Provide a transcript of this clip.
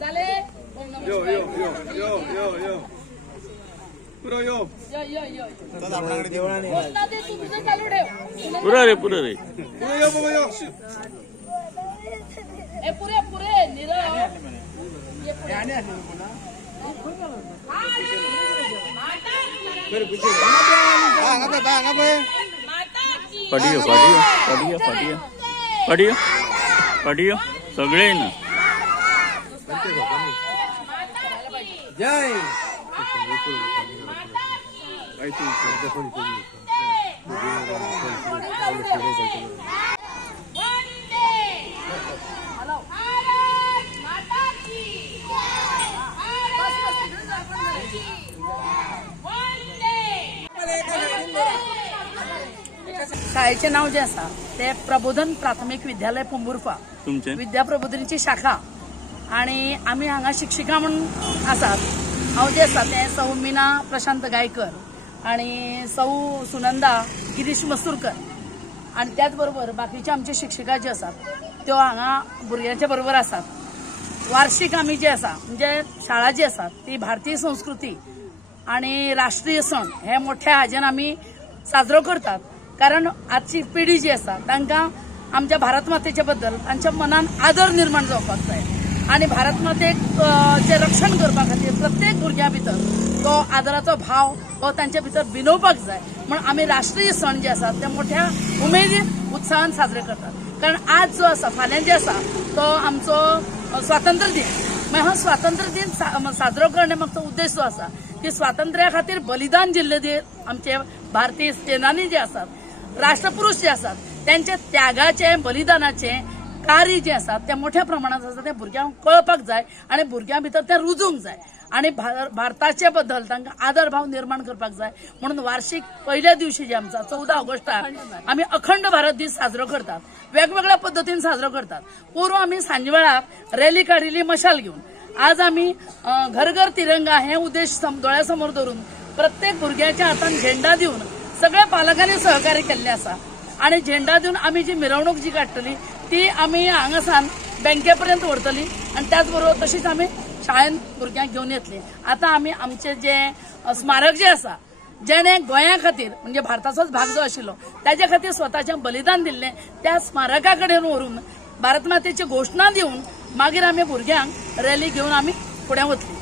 झाले यो यो यो यो यो यो पुरो यो यो यो यो आपल्याकडे देवळा नाही घोषणा दे तू तुझं चालू ठेव पुरा रे पुरो यो बाबा यो ए पुरे पुरे नीरव ये पुरे पडियो पडियो पडियो पडियो पडियो पडियो सगळे ना जय शाळेचे नाव जे आसा ते प्रबोधन प्राथमिक विद्यालय पंबुर्फा तुमचे विद्या प्रबोधिनीची शाखा आणि आम्ही हांगा शिक्षिका म्हणून आसात। हांव जे आसा ते सौ मीना प्रशांत गायकर आणि सौ सुनंदा गिरीश मसूरकर आणि त्याच बरोबर बाकीचे आमचे शिक्षिका जे आसात त्यो हांगा भुरग्यांच्या बरोबर आसात। वार्षिक आम्ही जे आसा म्हणजे शाळा जी आसा ती भारतीय संस्कृती आणि राष्ट्रीय सण हे मोठ्या हाजेन आम्ही साजरो करतात। कारण आजची पिढी जी आसा तांकां आमच्या भारत मातेच्या बद्दल तांच्या मनान आदर निर्माण जावपाक जाय आणि भारत मातेचे रक्षण करपा खातीर प्रत्येक भुरग्या भितर तो आदराचो भाव तो तांच्या भितर भिनवपाक जाय म्हणून आम्ही राष्ट्रीय सण जे आसा ते मोठ्या उमेदीन उत्साहान साजरे करतात। कारण आज जो आसा फाल्यां जे आसा तो आमचो स्वातंत्र्य दिन मागीर हो स्वातंत्र्य दिन साजरो करणे मागचो उद्देश जो आसा की स्वातंत्र्या खातीर बलिदान दिल्ले आमचे भारतीय सेनानी जे आसात राष्ट्रपुरुष जे आसात त्यांचे त्यागाचे बलिदानाचे कार्य जे आसा ते मोठ्या प्रमाणात आसा ते भुरग्यांक कळपाक जाय आणि भुरग्यां भितर ते रुजूंक जाय आणि भारताचे बद्दल तांकां आदर भाव निर्माण करपाक जाय म्हणून वार्षिक पहिल्या दिवशी जे आमचा 14 ऑगस्टाक आम्ही अखंड भारत दीस साजरो करतात। वेगवेगळ्या पद्धतीन साजरो करतात। पूर्व आम्ही सांजवेळाक रॅली काडिल्ली मशाल घेऊन आज आम्ही घर घर तिरंगा हे उद्देश दोळ्यासमोर धरून प्रत्येक भुरग्याच्या हातान झेंडा दिवन सगळ्या पालकांनी सहकार्य केल्ले आसा आणि झेंडा दिवन आम्ही जी मिरवणूक जी काडटली ती आम्ही हांगासान बँकेपर्यंत व्हरतली आणि त्याचबरोबर तशीच आम्ही शाळेन भुरग्यांक घेऊन येतली। आता आम्ही आमचे जे स्मारक जे आसा जेणे गोंया खातीर म्हणजे भारताचोच भाग जो आशिल्लो त्याच्या खातीर स्वताचें बलिदान दिल्लें त्या स्मारका कडेन व्हरून भारत मातेची घोषणा दिवन मागीर आम्ही भुरग्यांक रॅली घेऊन आम्ही फुडें वतली।